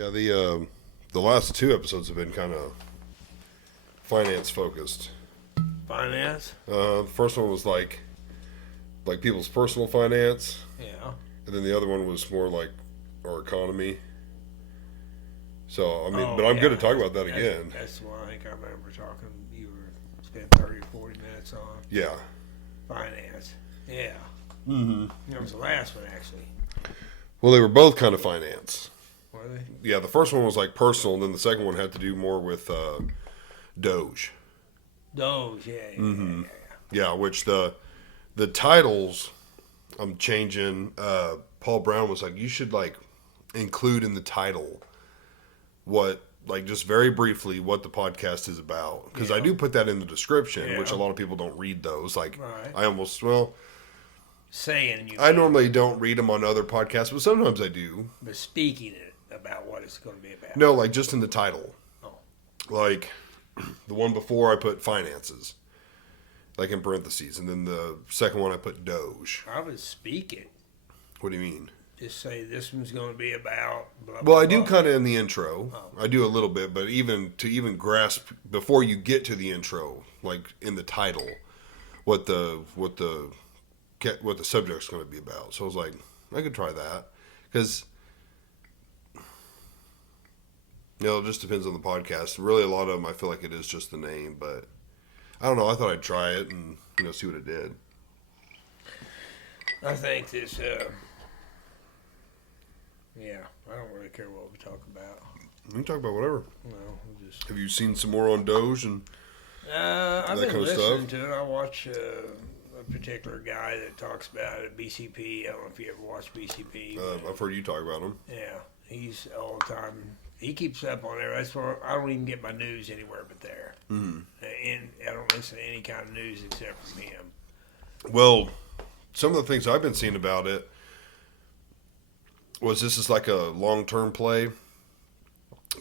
Yeah, the last two episodes have been kind of finance focused. Finance? The first one was like people's personal finance, Yeah. and then the other one was more like our economy. So I mean, Oh, but I'm yeah, good to talk about that that's- again. That's the one I think I remember talking. You were spent 30 or 40 minutes on Yeah. finance. Yeah. Mm-hmm. That was the last one, actually. Well, they were both kind of finance. Were they? Yeah, the first one was like personal, and then the second one had to do more with Doge. Those, yeah. Mm-hmm. Yeah, which the titles I'm changing. Paul Brown was like, you should like include in the title what, like, just very briefly what the podcast is about, because I Yeah. do put that in the description, which a Yeah. lot of people don't read those. Like, Right. I almost Saying you. I normally don't read them on other podcasts, but sometimes I do. But speaking it about what it's going to be about. No, like just in the title. Oh. Like the one before I put finances, like in parentheses, and then the second one I put Doge. I would speak it. What do you mean? Just say this one's going to be about. Blah, Well, blah, I do blah. kind of in the intro. Oh. I do a little bit, but even grasp before you get to the intro, like in the title, what the subject's going to be about. So I was like, I could try that, because it just depends on the podcast. Really, a lot of them I feel like it is just the name, but I don't know. I thought I'd try it and see what it did. I think this. Yeah, I don't really care what we talk about. We can talk about whatever. No, we just. Have you seen some more on Doge and? I've that been kind of listening stuff? to it. I watch a particular guy that talks about it, BCP. I don't know if you ever watched BCP. but, I've heard you talk about them. yeah, he's all the time. He keeps up on there. That's where I don't even get my news anywhere but there. Mm-hmm. And I don't listen to any kind of news except from him. Well, some of the things I've been seeing about it was this is like a long-term play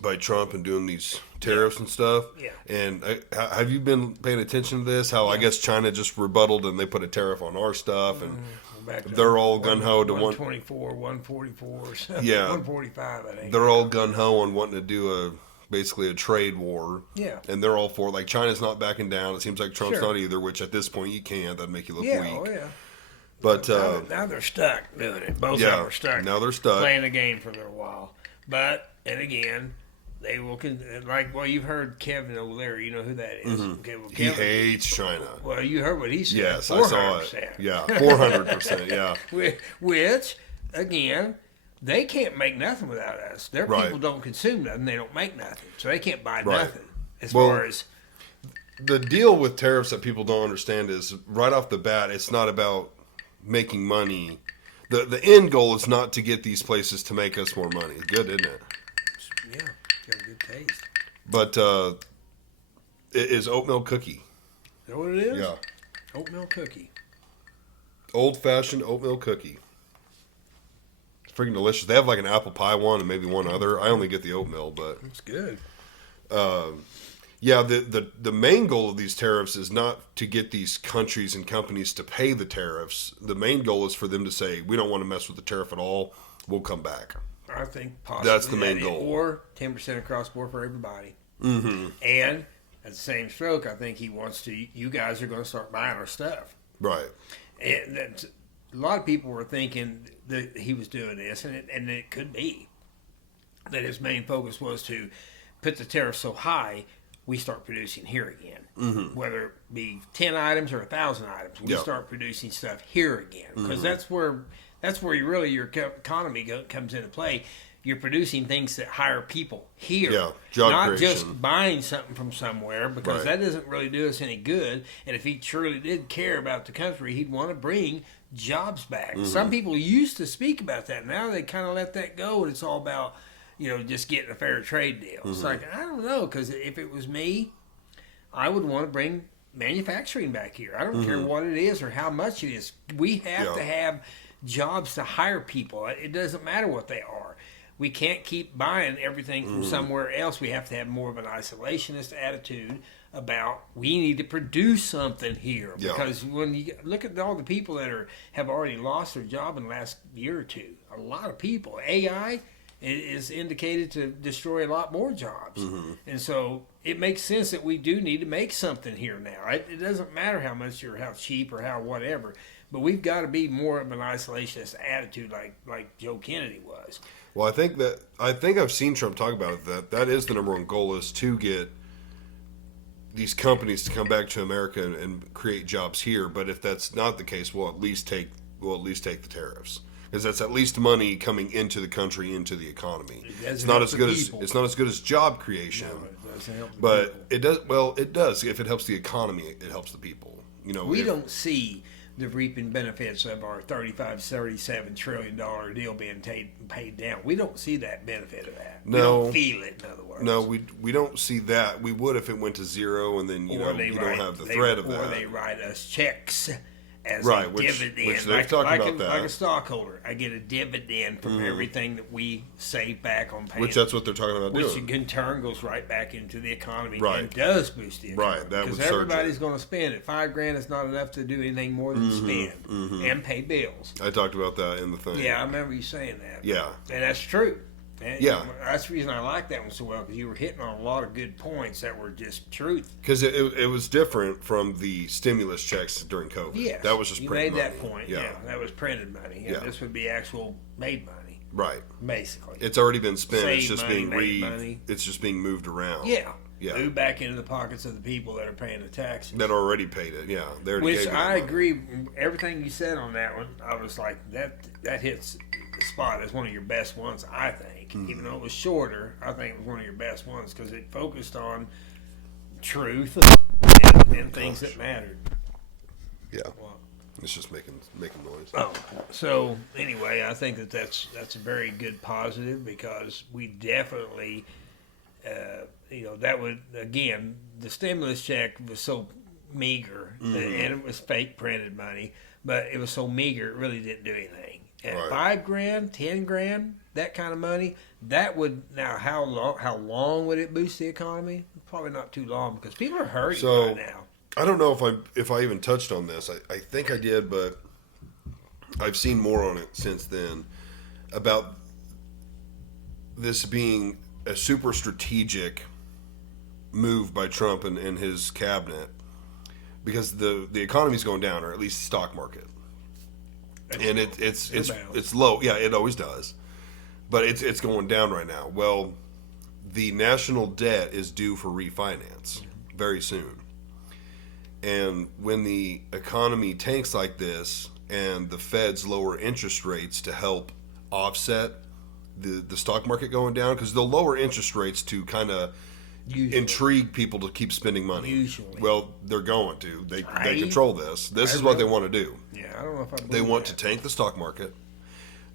by Trump and doing these tariffs and stuff. Yeah. And have you been paying attention to this? How I guess China just rebutted and they put a tariff on our stuff, and Back to they're all gung-ho to want. 124, 144, Yeah. 145, I think. They're all gung-ho on wanting to do basically a trade war. Yeah. And they're all for, like, China's not backing down. It seems like Trump's Sure. not either, which at this point you can't. That'd make you look Yeah, weak. oh yeah. But Now they're stuck doing it. Both of yeah, them are stuck. now they're stuck. Playing the game for a little while. But, and again, they will, you've heard Kevin O'Leary. You know who that is. Okay, well, He Kevin, hates China. well, you heard what he said. Yes, I saw it. 400%. Yeah, 400%. Yeah, Which, again, they can't make nothing without us. Their Right. people don't consume nothing. They don't make nothing. So they can't buy Right. nothing. As Well, far as, the deal with tariffs that people don't understand is right off the bat, it's not about making money. The end goal is not to get these places to make us more money. Good, isn't it? yeah, got a good taste. But it is oatmeal cookie. Is that what it is? Yeah, Oatmeal cookie. old-fashioned oatmeal cookie. It's freaking delicious. They have like an apple pie one and maybe one other. I only get the oatmeal, but It's good. yeah, the main goal of these tariffs is not to get these countries and companies to pay the tariffs. The main goal is for them to say, we don't want to mess with the tariff at all. We'll come back. I think possibly That's the main that, goal. or 10% across board for everybody. Mm-hmm. And at the same stroke, I think he wants to. You guys are going to start buying our stuff. Right. And that's, a lot of people were thinking that he was doing this, and it could be that his main focus was to put the tariff so high we start producing here again. Mm-hmm. Whether it be 10 items or 1,000 items, we Yeah. start producing stuff here again, because that's where your economy comes into play. You're producing things that hire people here, Yeah, job not creation. just buying something from somewhere, because Right. that doesn't really do us any good. And if he truly did care about the country, he'd want to bring jobs back. Mm-hmm. Some people used to speak about that. Now they kind of let that go, and it's all about just getting a fair trade deal. It's like, I don't know, because if it was me, I would want to bring manufacturing back here. I don't care what it is or how much it is. We have Yeah. to have jobs to hire people. It doesn't matter what they are. We can't keep buying everything from somewhere else. We have to have more of an isolationist attitude about we need to produce something here. Yeah. Because when you look at all the people that have already lost their job in the last year or two, a lot of people. AI it is indicated to destroy a lot more jobs. Mm-hmm. And so it makes sense that we do need to make something here now. It doesn't matter how much or how cheap or how whatever, but we've got to be more of an isolationist attitude like Joe Kennedy was. Well, I think I've seen Trump talk about it, that is the number one goal, is to get these companies to come back to America and create jobs here. But if that's not the case, we'll at least take the tariffs, because that's at least money coming into the country, into the economy. It's not as good as job creation, No, it doesn't help the but people. it does. Well, it does. If it helps the economy, it helps the people. We don't see the reaping benefits of our $37 trillion deal being paid down. We don't see that benefit of that. No. We don't feel it, in other words. No, we don't see that. We would if it went to zero, and then you don't have the threat of that. Or they write us checks as Right, a which dividend. they've talked about that. Like a stockholder. I get a dividend from everything that we save back on paying. Which that's what they're talking about Which doing. in turn goes right back into the economy Right. and does boost the economy. Right, that would because surge everybody's it. going to spend it. $5,000 is not enough to do anything more than spend and pay bills. I talked about that in the thing. Yeah, I remember you saying that. Yeah. And that's true. And Yeah. That's the reason I like that one so well, because you were hitting on a lot of good points that were just truth. Because it was different from the stimulus checks during COVID. Yes. That was just you printed made that money. point. Yeah. Yeah. That was printed money. And Yeah. this would be actual made money, Right. basically. It's already been spent. It's Save just money, being make money. it's just being moved around. Yeah. Yeah. Move back into the pockets of the people that are paying the taxes. That already paid it. Yeah. They already Which gave you that I money. agree. Everything you said on that one, I was like, that hits the spot as one of your best ones, I think. Mm-hmm. Even though it was shorter, I think it was one of your best ones because it focused on truth and things that mattered. Yeah. Well, It's just making noise. oh, so anyway, I think that's a very good positive because we definitely, that would, again, the stimulus check was so meager and it was fake printed money, but it was so meager it really didn't do anything. At Right. $5,000, $10,000, that kind of money, that would now how long would it boost the economy? Probably not too long because people are hurting So- right now. I don't know if I even touched on this. I think I did, but I've seen more on it since then about this being a super strategic move by Trump and his cabinet, because the economy's going down, or at least the stock market, and it's low. Yeah, it always does, but it's going down right now. Well, the national debt is due for refinance very soon. And when the economy tanks like this and the Feds lower interest rates to help offset the stock market going down, because they'll lower interest rates to kind of intrigue people to keep spending money. Usually. Well, they're going to. They I- control this. This I is what they really- want to do. Yeah, I don't know if I believe They want that. to tank the stock market,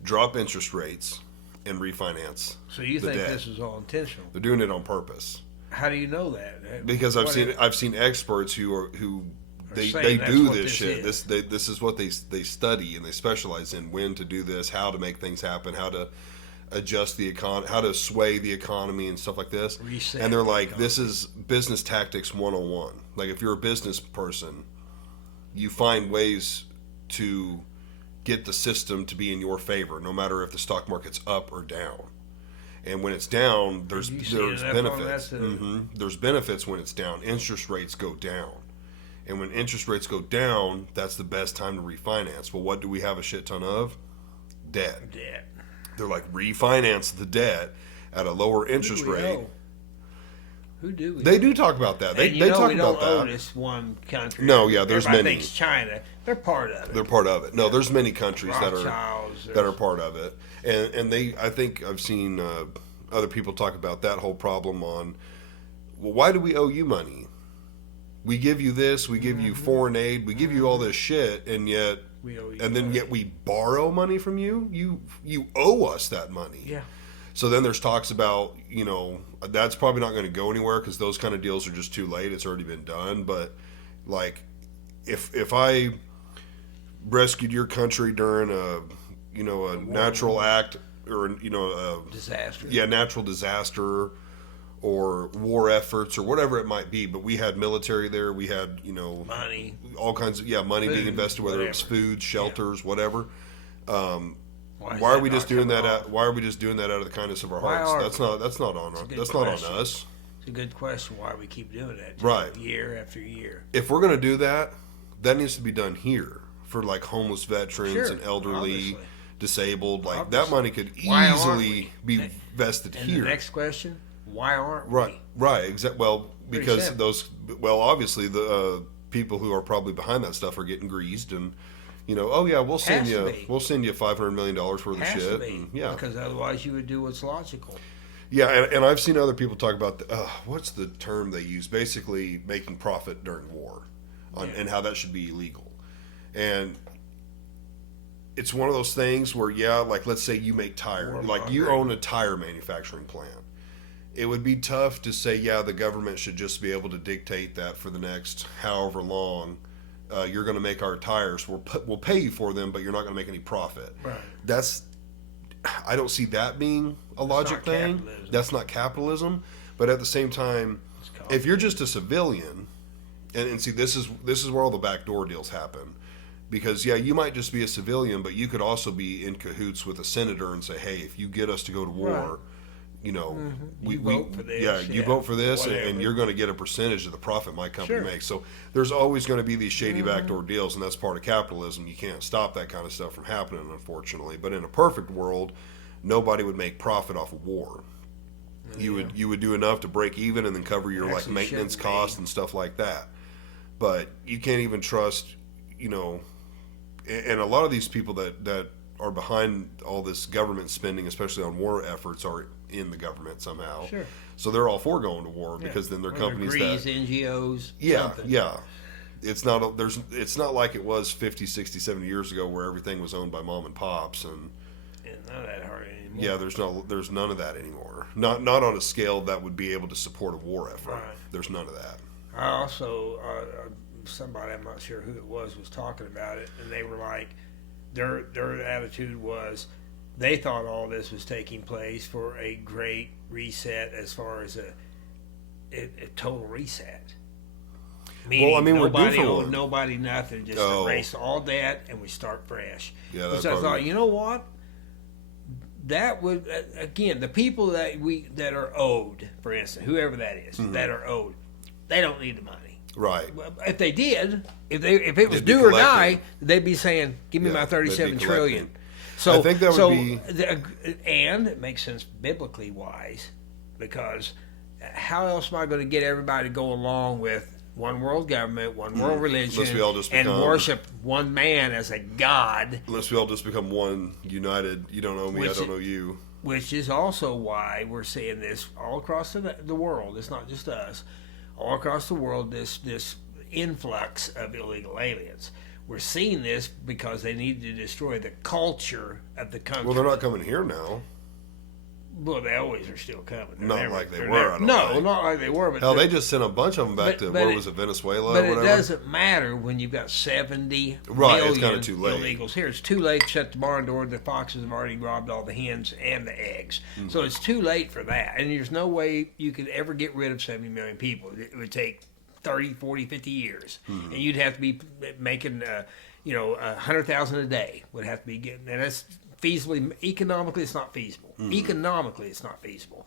drop interest rates, and refinance. So you the think debt. this is all intentional? They're doing it on purpose. How do you know that? Because I've What seen experts who they saying that's do what this this shit. is. This is what they study and they specialize in, when to do this, how to make things happen, how to adjust the how to sway the economy and stuff like this. Reset And they're the like, economy. this is business tactics 101. Like, if you're a business person, you find ways to get the system to be in your favor, no matter if the stock market's up or down. And when it's down, there's You see there's enough on benefits. that to- There's benefits when it's down. Interest rates go down, and when interest rates go down, that's the best time to refinance. Well, what do we have a shit ton of? Debt. Debt. They're like, refinance the debt at a lower interest Who do we rate. owe? Who do we? They owe? do talk about that. They And talk we about don't owe that. this one country. No, yeah, there's Everybody many. thinks China. They're part of it. They're part of it. No, there's many countries Rothschilds, that are part of it, and they. I think I've seen other people talk about that whole problem on. Well, why do we owe you money? We give you this. We give you foreign aid. We give you all this shit, and yet, We owe you and then money. yet we borrow money from you. You owe us that money. Yeah. So then there's talks about, that's probably not going to go anywhere because those kind of deals are just too late. It's already been done. But like, if I rescued your country during a natural act, or Disaster. natural disaster or war efforts or whatever it might be, but we had military there, we had Money. all kinds of money being Food, invested, whether it was whatever. food, shelters, whatever. Why is Why are that we not just doing coming that? off? Why are we just doing that out of the kindness of our Why hearts? are That's we? not. That's not on. a good That's not on question. us. It's a good question why we keep doing that. Right. Year after year. If we're gonna do that, that needs to be done here for like homeless veterans Sure, and elderly, obviously. disabled. Like that Obviously. money could Why aren't easily we? be vested And here. the next question, why aren't Right, we? right, exactly. Well, Pretty because simple. those, well, obviously the people who are probably behind that stuff are getting greased, and oh yeah, we'll send Has to you, be. $500 million worth of Has shit. to be. And, yeah, Because otherwise you would do what's logical. yeah, and I've seen other people talk about what's the term they use? Basically, making profit during war, and how that should be illegal, and. It's one of those things where, like let's say you make tire, like you own a tire manufacturing plant. It would be tough to say, the government should just be able to dictate that for the next however long you're going to make our tires. We'll pay you for them, but you're not going to make any profit. Right. I don't see that being a logic not thing. capitalism. That's not capitalism. But at the same time, if you're just a civilian, and see, this is where all the backdoor deals happen. Because you might just be a civilian, but you could also be in cahoots with a senator and say, "Hey, if you get us to go to war, we vote for this, you vote for this, whatever. and you're going to get a percentage of the profit my company Sure. makes." So there's always going to be these shady backdoor deals, and that's part of capitalism. You can't stop that kind of stuff from happening, unfortunately. But in a perfect world, nobody would make profit off of war. You would do enough to break even and then cover your like Actually maintenance shouldn't be. costs and stuff like that. But you can't even trust, and a lot of these people that are behind all this government spending, especially on war efforts, are in the government somehow. Sure. So they're all for going to war because then they're companies Grease, that NGOs. something. It's not like it was 50, 60, 70 years ago where everything was owned by mom and pops, and None of that hard anymore. there's none of that anymore. Not on a scale that would be able to support a war effort. Right. There's none of that. I also, somebody, I'm not sure who it was talking about it, and they were like, their attitude was, they thought all this was taking place for a great reset, as far as a total reset. Meaning Well, I mean, we're due nobody for owed one. nobody nothing, just erase all debt and we start fresh. Yeah, Which that's I probably- thought, you know what? That would again, the people that are owed, for instance, whoever that is, Mm-hmm. that are owed, they don't need the money. Right. Well, if they did, if it was They'd be do or collecting. die, they'd be saying, "Give me Yeah, my they'd be 37 trillion." collecting. So I think that would be- and it makes sense biblically wise, because how else am I going to get everybody to go along with one world government, one world religion, Unless we all just and become- worship one man as a god? Unless we all just become one united, you don't know me, I Which don't know you. Which is also why we're seeing this all across the world. It's not just us. All across the world, this influx of illegal aliens. We're seeing this because they need to destroy the culture of the country. Well, they're not coming here now. Well, they always are still coming. They're Not like they they're were, I don't no, think. not like they were. But Hell, they're- they just sent a bunch of them back But- to, but what it- was it, Venezuela But or it whatever? doesn't matter when you've got 70 Right, it's million kinda too late. illegals here. It's too late to shut the barn door. The foxes have already robbed all the hens and the eggs. Mm-hmm. So it's too late for that. And there's no way you could ever get rid of 70 million people. It would take 30, 40, 50 years. Mm-hmm. And you'd have to be making, 100,000 a day would have to be getting. And that's feasibly, economically, it's not feasible. Mm-hmm. Economically, it's not feasible.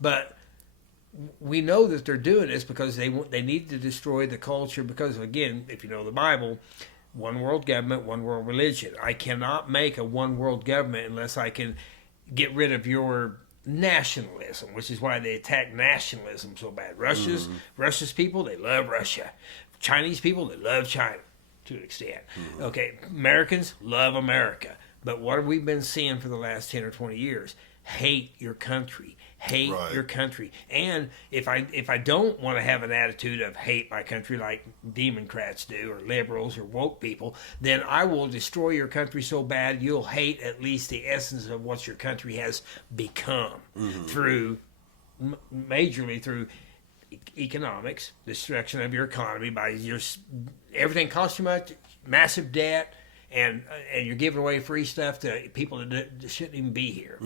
But we know that they're doing this because they need to destroy the culture. Because again, if you know the Bible, one world government, one world religion. I cannot make a one world government unless I can get rid of your nationalism, which is why they attack nationalism so bad. Russia's people, they love Russia. Chinese people, they love China to an extent. Okay, Americans love America. But what have we been seeing for the last 10 or 20 years? Hate your country. Hate Right. your country. And if I don't want to have an attitude of hate my country like Democrats do, or liberals, or woke people, then I will destroy your country so bad you'll hate at least the essence of what your country has become through, majorly through economics, destruction of your economy by everything costs too much, massive debt, and you're giving away free stuff to people that shouldn't even be here.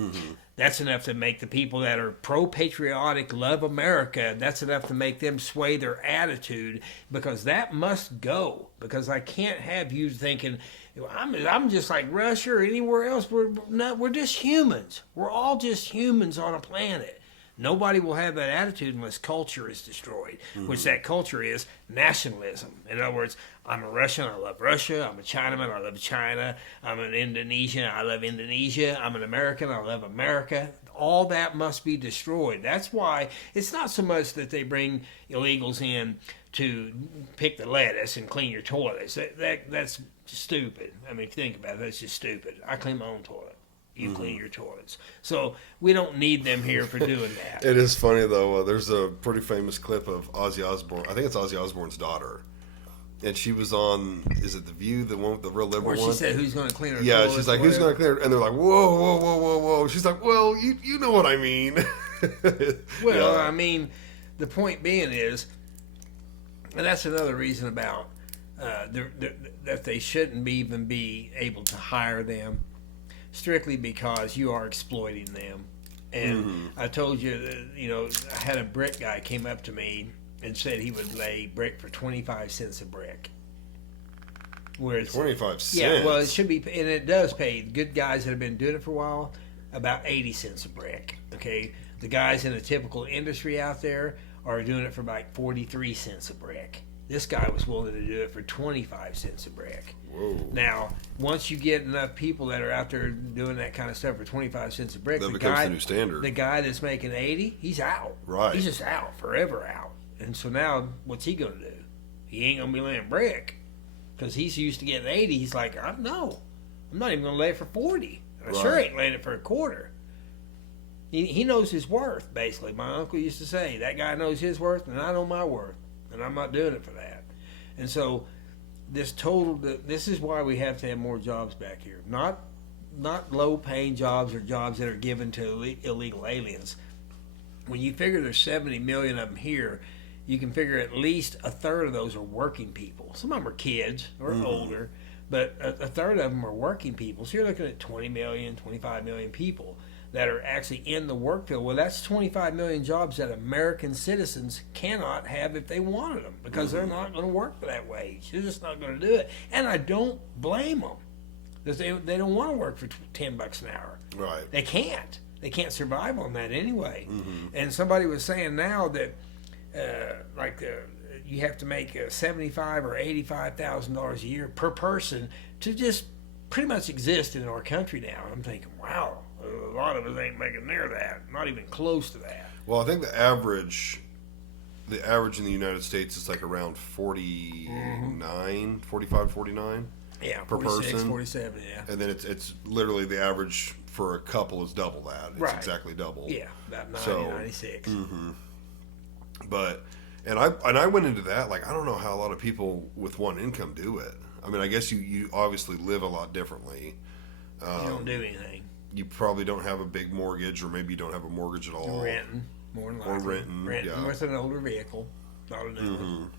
That's enough to make the people that are pro-patriotic, love America, that's enough to make them sway their attitude, because that must go. Because I can't have you thinking, I'm just like Russia or anywhere else. We're just humans. We're all just humans on a planet. Nobody will have that attitude unless culture is destroyed, which that culture is nationalism. In other words, I'm a Russian, I love Russia. I'm a Chinaman, I love China. I'm an Indonesian, I love Indonesia. I'm an American, I love America. All that must be destroyed. That's why it's not so much that they bring illegals in to pick the lettuce and clean your toilets. That's stupid. I mean, if you think about it, that's just stupid. I clean my own toilet. You clean your toilets. So we don't need them here for doing that. It is funny, though. There's a pretty famous clip of Ozzy Osbourne. I think it's Ozzy Osbourne's daughter. And she was on, is it The View, the one with the real liberal Or one? she said, who's going to clean her Yeah, toilets? she's like, who's going to clean her? And they're like, whoa, whoa, whoa, whoa, whoa. She's like, well, you know what I mean. Well, Yeah. I mean, the point being is, and that's another reason about that they shouldn't even be able to hire them, strictly because you are exploiting them. And I told you, that, I had a brick guy came up to me and said he would lay brick for 25 cents a brick. Where it's 25 cents? Yeah, well, it should be, and it does pay. Good guys that have been doing it for a while, about 80 cents a brick. Okay, the guys in a typical industry out there are doing it for like 43 cents a brick. This guy was willing to do it for 25 cents a brick. Whoa. Now, once you get enough people that are out there doing that kind of stuff for 25 cents a brick, That becomes the new standard. The guy that's making 80, he's out. Right. He's just out, forever out. And so now, what's he going to do? He ain't going to be laying brick because he's used to getting 80. He's like, no, I'm not even going to lay it for 40. I sure Right. ain't laying it for a quarter. He knows his worth, basically. My uncle used to say, that guy knows his worth and I know my worth. And I'm not doing it for that. And so this is why we have to have more jobs back here. Not low paying jobs or jobs that are given to illegal aliens. When you figure there's 70 million of them here, you can figure at least a third of those are working people. Some of them are kids or older, but a third of them are working people. So you're looking at 20 million, 25 million people that are actually in the work field. Well, that's 25 million jobs that American citizens cannot have if they wanted them, because they're not going to work for that wage. They're just not going to do it. And I don't blame them, because they don't want to work for $10 an hour. Right. They can't. They can't survive on that anyway. And somebody was saying now that you have to make $75,000 or $85,000 a year per person to just pretty much exist in our country now. I'm thinking, wow, a lot of us ain't making near that, not even close to that. Well, I think the average in the United States is like around 49, 45, 49 Yeah, per 46, person. 47, yeah. And then it's literally the average for a couple is double that. It's Right. exactly double. Yeah, about 90, So, 96. But I went into that like I don't know how a lot of people with one income do it. I mean, I guess you obviously live a lot differently. You don't do anything. You probably don't have a big mortgage, or maybe you don't have a mortgage at all. Renting, more than likely. renting, yeah. with an older vehicle, not a new one.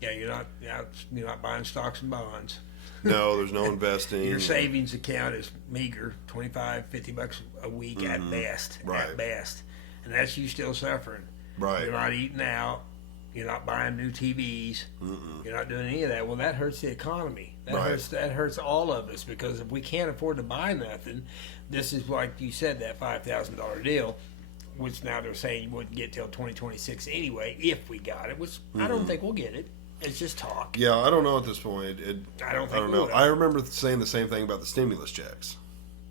Yeah, you're not buying stocks and bonds. No, there's no investing. Your savings account is meager, $25-$50 a week at best. Right. At best. And that's you still suffering. Right. You're not eating out. You're not buying new TVs. You're not doing any of that. Well, that hurts the economy. Right. That hurts all of us, because if we can't afford to buy nothing, this is like you said, that $5,000 deal, which now they're saying you wouldn't get till 2026 anyway, if we got it, which I don't think we'll get it. It's just talk. Yeah, I don't know at this point. I don't think I don't we know. will. I remember saying the same thing about the stimulus checks.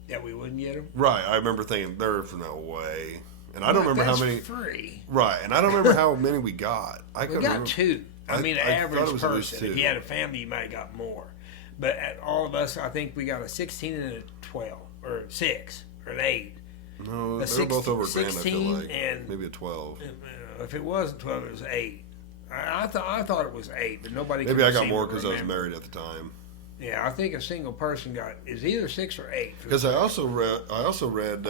That we wouldn't get them. Right. I remember thinking there's no way. And I don't remember how many. Free. Right. And I don't remember how many we got. I We couldn't got remember. two. I mean, an I thought it average was at least person. If two. you had a family, you might have got more. But at all of us, I think we got a 16 and a 12, or 6, or an 8. No, A they were both over a grand, I feel 16 like. and- Maybe a 12. If it wasn't 12, it was 8. I thought it was 8, but nobody. Maybe could I got seem more to because I was remember. married at the time. Yeah, I think a single person is either 6 or 8. Because I also read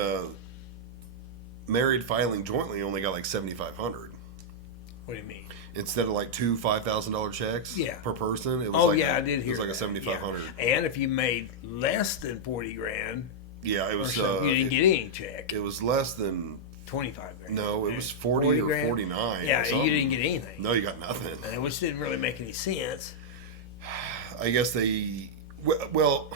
married filing jointly only got like $7,500. What do you mean? instead of like two $5,000 checks Yeah. per person, it was Oh like yeah, I did hear it was like that. a 7,500. Yeah. And if you made less than 40 grand Yeah, it or was. something, you didn't get any check. It was less than 25 grand. no, it was 40 or grand? 49. Yeah, or something. you didn't get anything. No, you got nothing. Which didn't really make any sense. I guess they. Well,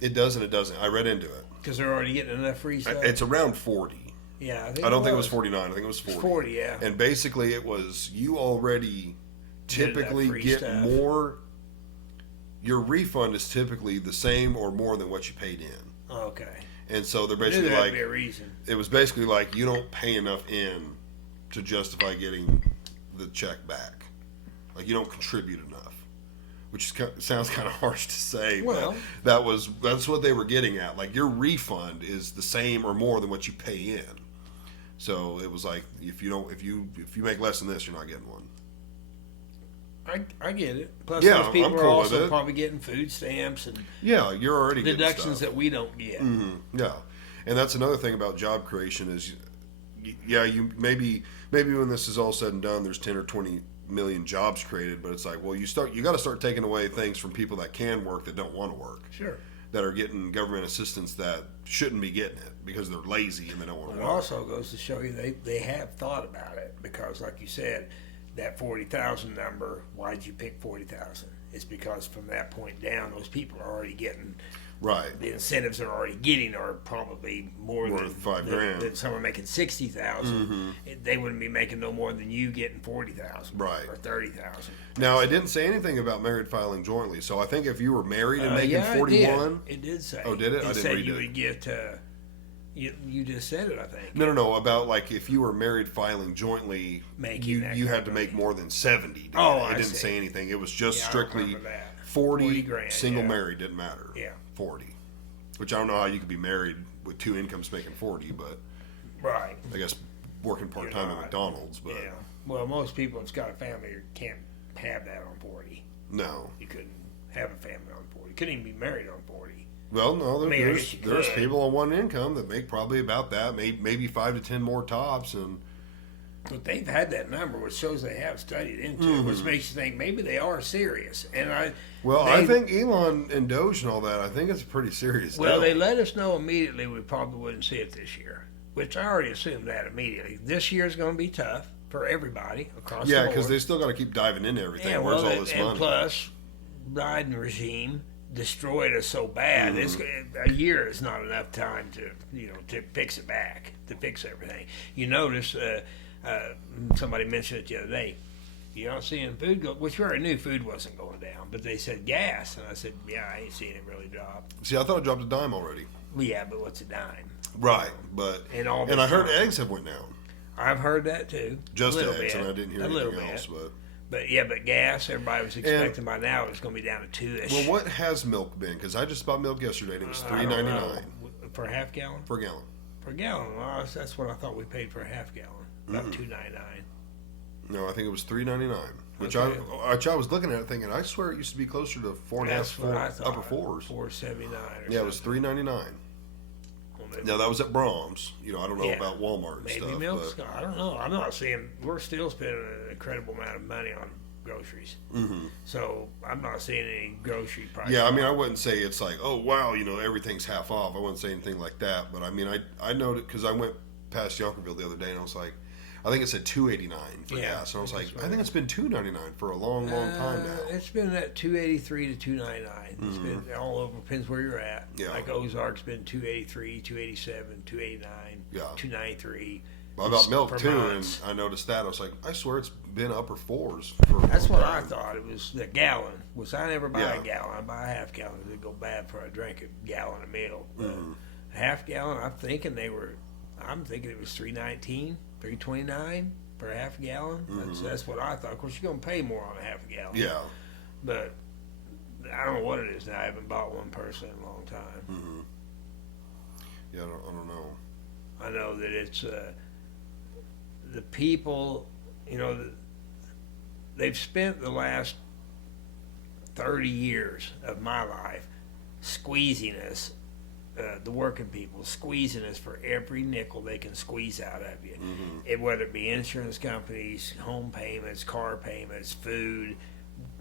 it does and it doesn't. I read into it. Because they're already getting enough free stuff. It's around 40. Yeah, I don't think it was 49. I think it was 40. 40, yeah. And basically, it was you already typically free get stuff. more. Your refund is typically the same or more than what you paid in. Okay. And so they're Knew basically there'd like, be a reason. it was basically like you don't pay enough in to justify getting the check back. Like you don't contribute enough, which is sounds kind of harsh to say. Well, but that's what they were getting at. Like your refund is the same or more than what you pay in. So it was like if you make less than this, you're not getting one. I get it. Plus, Yeah, those people I'm are cool with also it. probably getting food stamps and Yeah, you're already deductions getting that we don't get. Yeah, and that's another thing about job creation is, yeah, you maybe when this is all said and done, there's 10 or 20 million jobs created, but it's like, well, you got to start taking away things from people that can work that don't want to work. Sure. That are getting government assistance that shouldn't be getting it because they're lazy and they don't want to It work. also goes to show you they have thought about it because, like you said, that 40,000 number. Why'd you pick 40,000? It's because from that point down, those people are already getting Right. the incentives they're already getting are probably more than $5,000. than someone making 60,000. They wouldn't be making no more than you getting 40,000, Right. or 30,000. Now, it didn't say anything about married filing jointly, so I think if you were married and making Yeah, 41, it did say. Oh, did it? I didn't said read you it. would get. You just said it, I think. no, about like if you were married filing jointly, Making that you kind had to of make money. more than 70. Oh, it I didn't see. say anything. It was just Yeah, I strictly remember that. 40 grand, single yeah. married didn't matter. Yeah. 40, which I don't know how you could be married with two incomes making 40, but Right. I guess working part time at not. McDonald's, but Yeah. Well, most people that's got a family can't have that on 40. no. You couldn't have a family on 40. You couldn't even be married on 40. Well, no, I guess you there's could. people on one income that make probably about that, maybe 5 to 10 more tops, and But they've had that number, which shows they have studied into it, which makes you think maybe they are serious. And I think Elon and Doge and all that, I think it's a pretty serious well, deal. they let us know immediately we probably wouldn't see it this year, which I already assumed that immediately. This year's going to be tough for everybody across the Yeah, board. because they still got to keep diving into everything. Yeah, Where's well, all this and money? plus, Biden regime destroyed us so bad. A year is not enough time to fix it back, to fix everything. You notice, somebody mentioned it the other day. You're not seeing food go, which we already knew food wasn't going down, but they said gas, and I said, yeah, I ain't seeing it really drop. See, I thought it dropped a dime already. Well, yeah, but what's a dime? Right, but And all and this I heard time. eggs have went down. I've heard that too. Just a little eggs, bit, and I didn't hear a little anything bit. else. But But gas, everybody was expecting by now it's going to be down to 2-ish. well, what has milk been? Because I just bought milk yesterday, and it was I don't $3.99 know. For a half gallon? per gallon. Per gallon. Well, that's what I thought we paid for a half gallon. About $2.99. No, I think it was $3.99. Which Okay. I was looking at it thinking, I swear it used to be closer to 4.5, That's what I thought. upper fours. $4.79. Yeah, it was $3.99. Well, maybe, Now that was at Brahms. I don't know Yeah. about Walmart and maybe stuff. milk's but, gone. I don't know. I'm not seeing. We're still spending an incredible amount of money on groceries. So I'm not seeing any grocery prices. yeah, I mean, I wouldn't say it's like, oh wow, everything's half off. I wouldn't say anything like that. But I mean, I noted because I went past Younkerville the other day and I was like, I think it said $2.89 for Yeah, gas, and I was like, that's I think it's been $2.99 for a long, long time now. It's been at $2.83 to $2.99. It's been all over. Depends where you're at. Yeah. Like Ozark's been $2.83, $2.87, $2.89, Yeah. $2.93. Well, about milk for too, months. and I noticed that. I was like, I swear it's been upper fours. For That's what I thought. It was the gallon, which I never buy Yeah. a gallon. I buy a half gallon. It'd go bad for I drink a gallon of milk. But Mm-hmm. a half gallon, I'm thinking it was $3.19, $3.29 for a half gallon. That's what I thought. Of course, you're gonna pay more on a half a gallon. Yeah, But I don't know what it is now. I haven't bought one person in a long time. yeah, I don't know. I know that it's the people, they've spent the last 30 years of my life squeezing us the working people squeezing us for every nickel they can squeeze out of you. Whether it be insurance companies, home payments, car payments, food,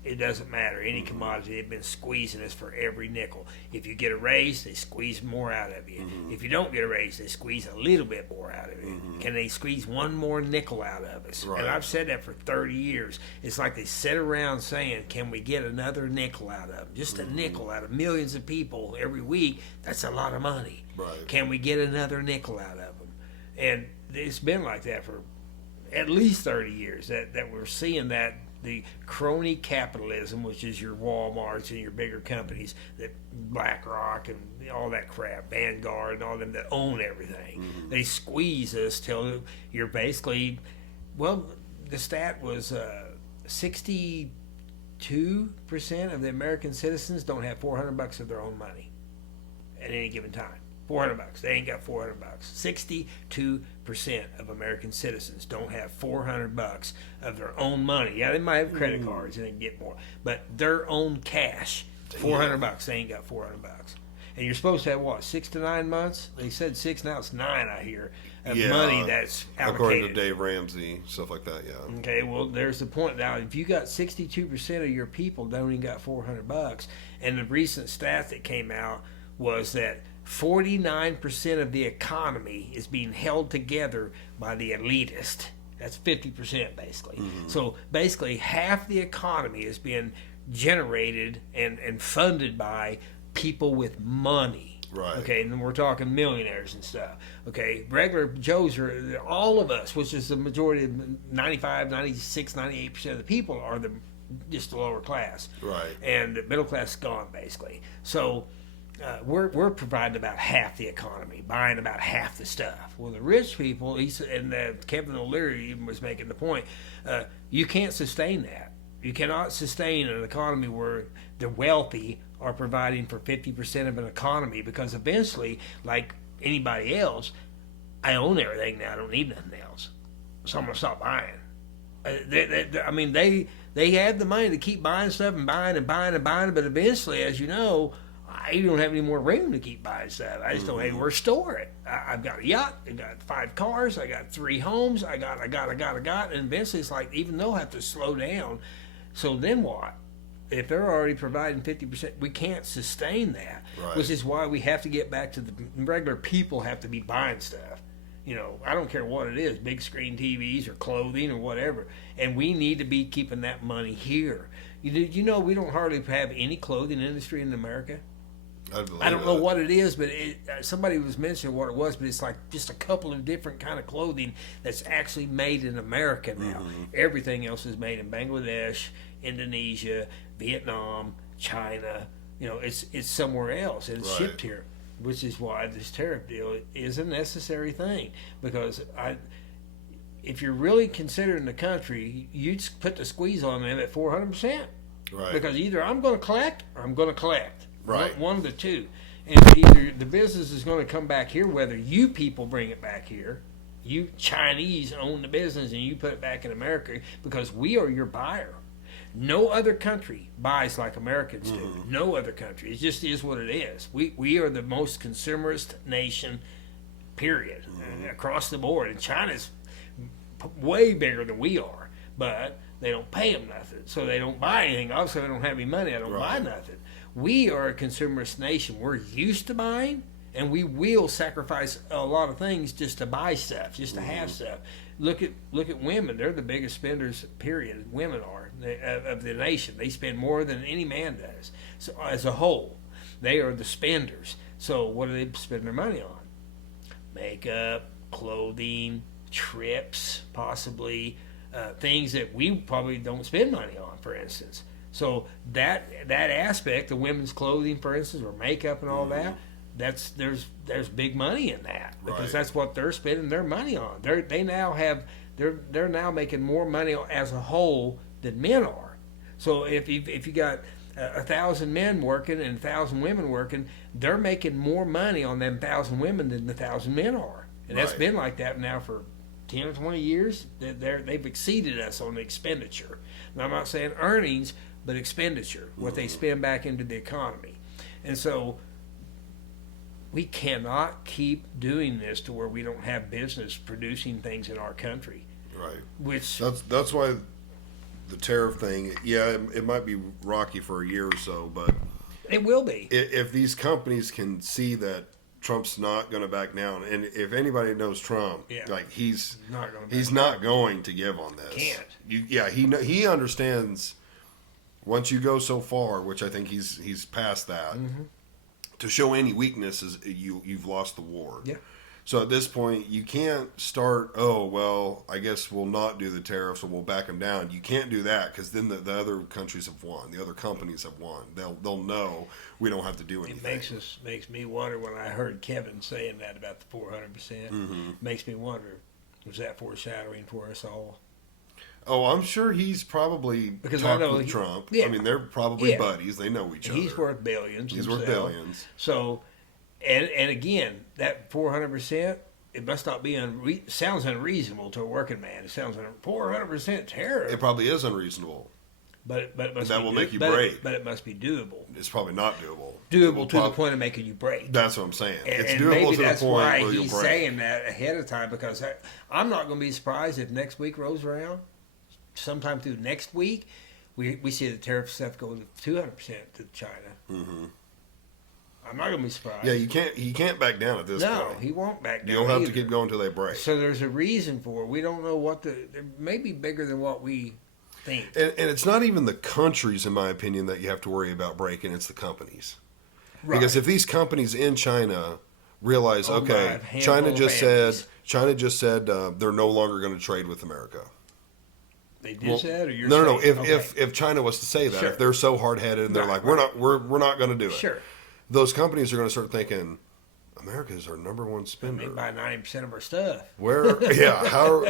it doesn't matter. Any commodity, they've been squeezing us for every nickel. If you get a raise, they squeeze more out of you. If you don't get a raise, they squeeze a little bit more out of you. Can they squeeze one more nickel out of us? Right. And I've said that for 30 years. It's like they sit around saying, can we get another nickel out of them? Just a nickel out of millions of people every week. That's a lot of money. Right. Can we get another nickel out of them? And it's been like that for at least 30 years that we're seeing that the crony capitalism, which is your Walmarts and your bigger companies, that BlackRock and all that crap, Vanguard and all them that own everything, they squeeze us till you're basically, well, the stat was 62% of the American citizens don't have $400 of their own money at any given time. $400. They ain't got $400. 62% of American citizens don't have $400 of their own money. Yeah, they might have credit cards and they can get more, but their own cash, $400. They ain't got $400. And you're supposed to have what, 6 to 9 months? They said 6, now it's 9. I hear of money that's allocated. According to Dave Ramsey, stuff like that. Yeah. Okay, well, there's the point. Now, if you got 62% of your people don't even got $400, and the recent stat that came out was that 49% of the economy is being held together by the elitist. That's 50% basically. So basically half the economy is being generated and funded by people with money. Right. Okay, and then we're talking millionaires and stuff. Okay, regular Joes are, all of us, which is the majority of 95, 96, 98% of the people are just the lower class. Right. And the middle class is gone basically. So we're providing about half the economy, buying about half the stuff. Well, the rich people, Kevin O'Leary even was making the point, you can't sustain that. You cannot sustain an economy where the wealthy are providing for 50% of an economy, because eventually, like anybody else, I own everything now. I don't need nothing else. So I'm going to stop buying. They have the money to keep buying stuff and buying, but eventually, as you know, I don't have any more room to keep buying stuff. I just don't have anywhere to store it. I've got a yacht. I've got 5 cars. I got 3 homes. I got. And eventually it's like, even they'll have to slow down. So then what? If they're already providing 50%, we can't sustain that. Right. Which is why we have to get back to the regular people have to be buying stuff. You know, I don't care what it is, big screen TVs or clothing or whatever. And we need to be keeping that money here. You know, we don't hardly have any clothing industry in America. I don't know what it is, but somebody was mentioning what it was, but it's like just a couple of different kind of clothing that's actually made in America now. Everything else is made in Bangladesh, Indonesia, Vietnam, China. You know, it's somewhere else, and it's shipped here, which is why this tariff deal is a necessary thing. Because if you're really considering the country, you put the squeeze on them at 400%. Right. Because either I'm going to collect or I'm going to collect. Right. One of the two. And either the business is going to come back here, whether you people bring it back here, you Chinese own the business and you put it back in America, because we are your buyer. No other country buys like Americans do. No other country. It just is what it is. We are the most consumerist nation, period, across the board. And China's way bigger than we are, but they don't pay them nothing, so they don't buy anything. Obviously, I don't have any money. I don't buy nothing. We are a consumerist nation. We're used to buying, and we will sacrifice a lot of things just to buy stuff, just to have stuff. Look at women. They're the biggest spenders, period. Women are of the nation. They spend more than any man does. So as a whole, they are the spenders. So what do they spend their money on? Makeup, clothing, trips, possibly things that we probably don't spend money on, for instance. So that aspect, the women's clothing, for instance, or makeup and all that, there's big money in that, because that's what they're spending their money on. They're now making more money as a whole than men are. So if you got 1,000 men working and 1,000 women working, they're making more money on them 1,000 women than the 1,000 men are, and that's been like that now for 10 or 20 years. They've exceeded us on the expenditure. And I'm not saying earnings, but expenditure, what they spend back into the economy. And so we cannot keep doing this to where we don't have business producing things in our country. Right. Which That's why the tariff thing. Yeah, it might be rocky for a year or so, but it will be. if these companies can see that Trump's not going to back down, and if anybody knows Trump, Yeah. like he's Not gonna back he's not going to give on this. Can't. He understands. Once you go so far, which I think he's past that, to show any weaknesses, you've lost the war. Yeah. So at this point, you can't start. Oh well, I guess we'll not do the tariffs or we'll back them down. You can't do that because then the other countries have won. The other companies have won. They'll know we don't have to do anything. It makes me wonder when I heard Kevin saying that about the 400%. Makes me wonder, was that foreshadowing for us all? Oh, I'm sure he's probably Because talked I know with Trump. yeah. I mean, they're probably Yeah. buddies. They know each other. He's worth billions. He's himself. worth billions. So, and again, that 400%, it must not be sounds unreasonable to a working man. It sounds 400% tariff. It probably is unreasonable. But it must that be will make you but break. But it must be doable. It's probably not doable. Doable to the point of making you break. That's what I'm saying. It's And doable maybe to the that's point why where you'll he's break. saying that ahead of time, because I'm not going to be surprised if next week rolls around, sometime through next week, we see the tariff stuff go to 200% to China. Mm-hmm. I'm not going to be surprised. Yeah, he can't back down at this No, point. he won't back down. You'll have either. to keep going until they break. So there's a reason for it. We don't know what it may be bigger than what we think. And it's not even the countries, in my opinion, that you have to worry about breaking. It's the companies. Right. Because if these companies in China realize, Oh, my, okay, a handful China of just families. said they're no longer going to trade with America. They did Well, that, or you're no. saying, If China was to say that, Sure. if they're so hard headed and they're Right, like, we're not going to do it. sure, Those companies are going to start thinking, America's our number one they spender. buy 90% of our stuff. Where? Yeah. How?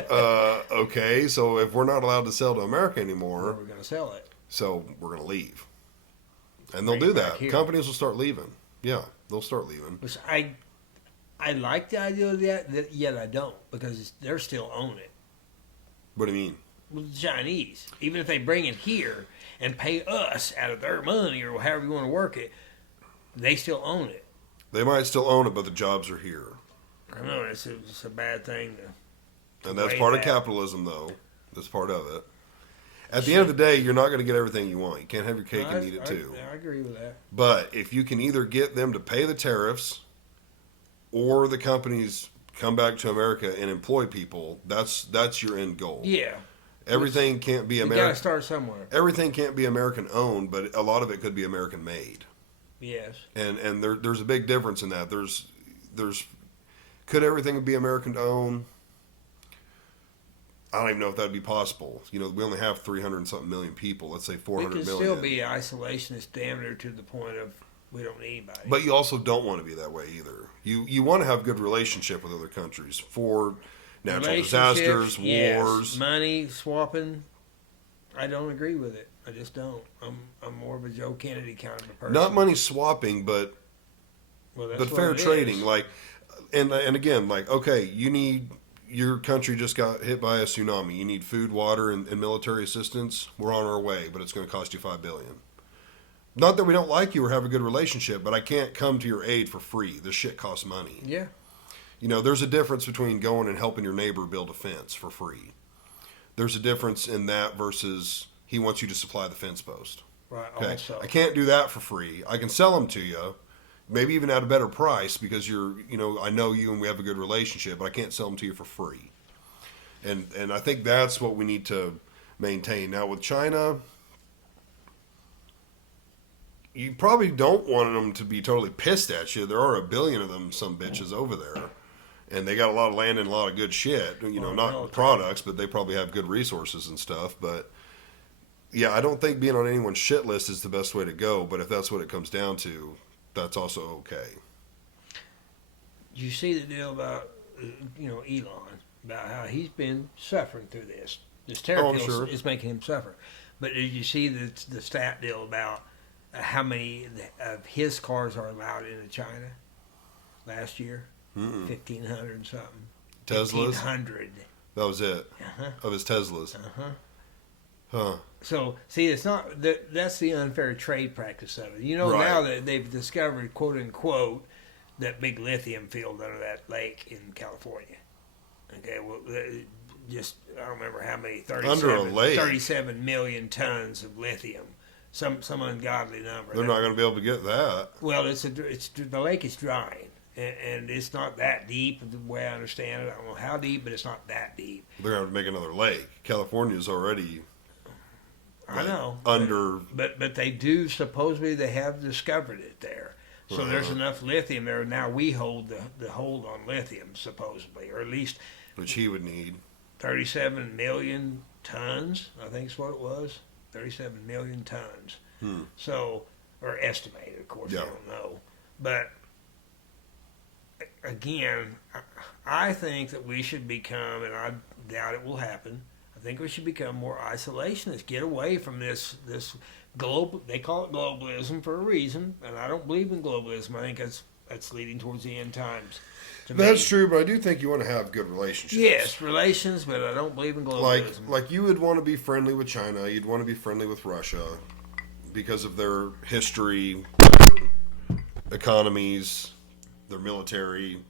Okay. So if we're not allowed to sell to America Where anymore, are we going to sell it? so we're going to leave, and they'll Bring do it back that. here. Companies will start leaving. Yeah, they'll start leaving. Which I like the idea of that, yet I don't, because they're still own it. What do you mean? With the Chinese, even if they bring it here and pay us out of their money or however you want to work it, they still own it. They might still own it, but the jobs are here, I know it's a bad thing to. and that's Way part of back. capitalism, though. That's part of it. At the end of the day, you're not going to get everything you want. You can't have your cake and eat it too. I agree with that. But if you can either get them to pay the tariffs, or the companies come back to America and employ people, that's your end goal. Yeah, Everything can't be you got to American. start somewhere. Everything can't be American owned, but a lot of it could be American made. Yes. And there's a big difference in that. There's could everything be American owned? I don't even know if that'd be possible. You know, we only have 300 and something million people. Let's say We 400 can million. still be isolationist, damn near to the point of we don't need anybody. But you also don't want to be that way either. You want to have good relationship with other countries for natural disasters, Relationships, yes. wars. Money swapping. I don't agree with it. I just don't. I'm more of a Joe Kennedy kind of a person. Not money swapping, but well, that's but what fair it trading. is. Like, and again, like, okay, you need, your country just got hit by a tsunami. You need food, water, and military assistance. We're on our way, but it's going to cost you $5 billion. Not that we don't like you or have a good relationship, but I can't come to your aid for free. This shit costs money. Yeah. You know, there's a difference between going and helping your neighbor build a fence for free. There's a difference in that versus he wants you to supply the fence post. Right. Okay, Also. I can't do that for free. I can sell them to you, maybe even at a better price because I know you and we have a good relationship, but I can't sell them to you for free. And I think that's what we need to maintain. Now with China, you probably don't want them to be totally pissed at you. There are a billion of them, some bitches over there. And they got a lot of land and a lot of good shit. You know, Well, not no, products, but they probably have good resources and stuff. But yeah, I don't think being on anyone's shit list is the best way to go. But if that's what it comes down to, that's also okay. You see the deal about Elon, about how he's been suffering through this. This tariff Oh, I'm deal sure. is making him suffer. But did you see the stat deal about how many of his cars are allowed into China last year? 1,500 and something. Teslas? 1,500. That was it. Uh-huh. Of his Teslas. Uh-huh. Huh. So, see, it's not that's the unfair trade practice of it. You know, Right. now that they've discovered, quote unquote, that big lithium field under that lake in California. Okay, well, just I don't remember how many, Under a lake? 37 million tons of lithium, some ungodly number. They're not going to be able to get that. Well, the lake is drying, and it's not that deep. The way I understand it, I don't know how deep, but it's not that deep. They're going to have to make another lake. California's already. I know. Under. But they do, supposedly they have discovered it there. So there's enough lithium there. Now we hold the hold on lithium, supposedly, or at least. Which he would need. 37 million tons, I think is what it was. 37 million tons. So, or estimated, of course, I don't know. But, again, I think that we should become, and I doubt it will happen, I think we should become more isolationist. Get away from this global. They call it globalism for a reason, and I don't believe in globalism. I think that's leading towards the end times. That's true, but I do think you want to have good relationships. Yes, relations, but I don't believe in globalism. Like you would want to be friendly with China. You'd want to be friendly with Russia because of their history, their economies, their military.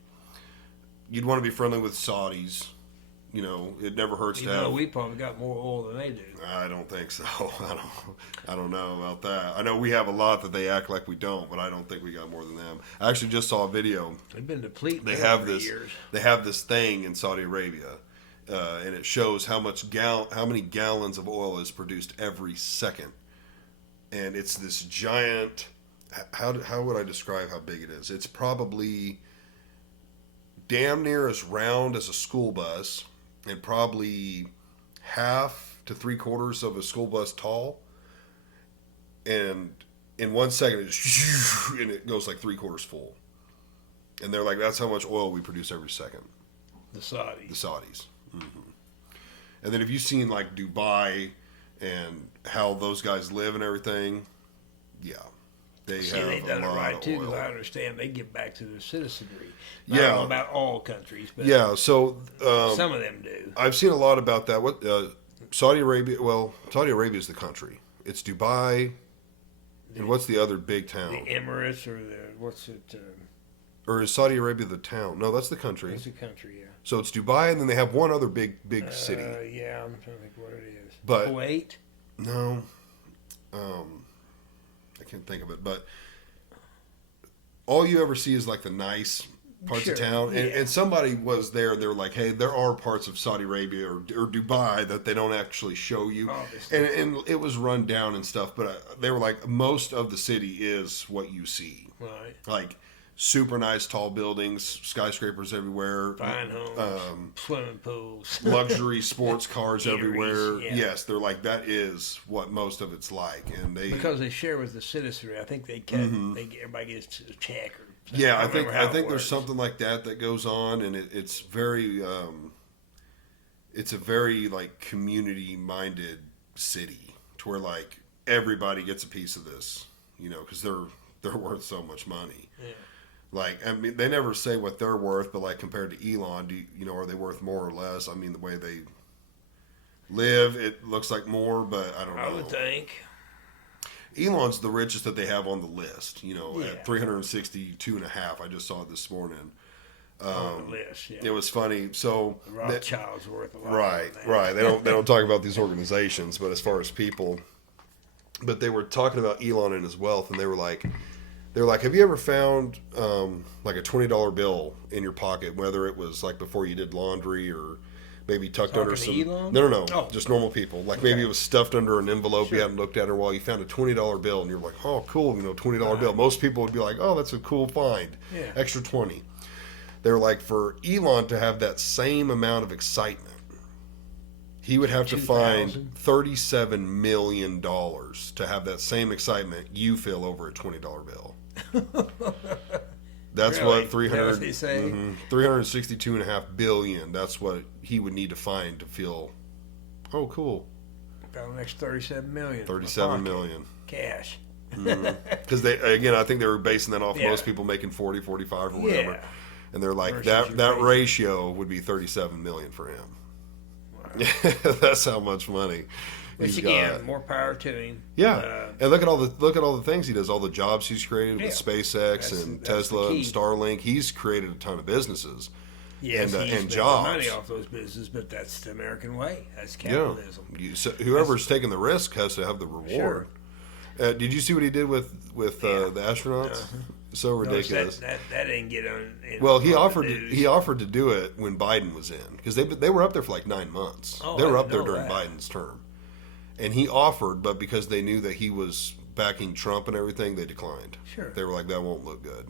You'd want to be friendly with Saudis. You know, it never hurts to have. We probably got more oil than they do. I don't think so. I don't know about that. I know we have a lot that they act like we don't, but I don't think we got more than them. I actually just saw a video. They've been depleting. They have this. Years. They have this thing in Saudi Arabia, and it shows how many gallons of oil is produced every second, and it's this giant. How would I describe how big it is? It's probably damn near as round as a school bus. And probably half to 3/4 of a school bus tall. And in 1 second, and it goes like 3/4 full. And they're like, that's how much oil we produce every second. The Saudis. The Saudis. Mm-hmm. And then if you've seen like Dubai and how those guys live and everything, yeah. They've done it right too, because I understand they give back to their citizenry. I don't know about all countries, but so some of them do. I've seen a lot about that. What Saudi Arabia? Well, Saudi Arabia is the country. It's Dubai, and what's the other big town? The Emirates, or what's it? Or is Saudi Arabia the town? No, that's the country. That's the country, yeah. So it's Dubai, and then they have one other big city. Yeah, I'm trying to think what it is. But Kuwait? No, I can't think of it. But all you ever see is like the nice parts of town, and somebody was there. They were like, "Hey, there are parts of Saudi Arabia or Dubai that they don't actually show you," and it was run down and stuff. But they were like, most of the city is what you see, right? Like super nice tall buildings, skyscrapers everywhere, fine homes, swimming pools, luxury sports cars everywhere. Yeah. Yes, they're like, that is what most of it's like, and because they share with the citizenry. I think they can. Everybody gets a check. Yeah, I think there's something like that goes on, and it's very it's a very like community minded city to where like everybody gets a piece of this, you know, because they're worth so much money. Yeah. Like, I mean, they never say what they're worth, but like compared to Elon, you know, are they worth more or less? I mean, the way they live, it looks like more, but I don't know. I would think. Elon's the richest that they have on the list, you know, at 362.5. I just saw it this morning. On the list, yeah. It was funny. So Rothschild's worth a lot. Right. They don't talk about these organizations, but as far as people, but they were talking about Elon and his wealth, and they were like, have you ever found like a $20 bill in your pocket, whether it was like before you did laundry or maybe tucked under some. Elon? No. Just normal people. Like maybe it was stuffed under an envelope you hadn't looked at in a while. You found a $20 bill and you're like, oh, cool, you know, $20 bill. Most people would be like, oh, that's a cool find. Yeah. Extra 20. They're like, for Elon to have that same amount of excitement, he would have to find $37 million to have that same excitement you feel over a $20 bill. That's really? what 300, they say? 362.5 billion. That's what he would need to find to feel, oh, cool. Found the next 37 million. 37 million. Cash. Because I think they were basing that off most people making 40, 45 or whatever. Yeah. And they're like, that ratio would be 37 million for him. Wow. That's how much money Which He's again, got- more power to him. Yeah, and look at all the things he does, all the jobs he's created with Yeah. SpaceX and That's the Tesla and key. Starlink. He's created a ton of businesses. Yes, and he's making jobs. money off those businesses, but that's the American way. That's Yeah, capitalism. so whoever's taking the risk has to have the reward. Sure. Did you see what he did with Yeah. the astronauts? So Notice ridiculous. that didn't get on. Well, he on the offered news. to do it when Biden was in because they were up there for like 9 months. Oh, they were I up there didn't know during that. Biden's term, and he offered, but because they knew that he was backing Trump and everything, they declined. Sure. They were like, that won't look good.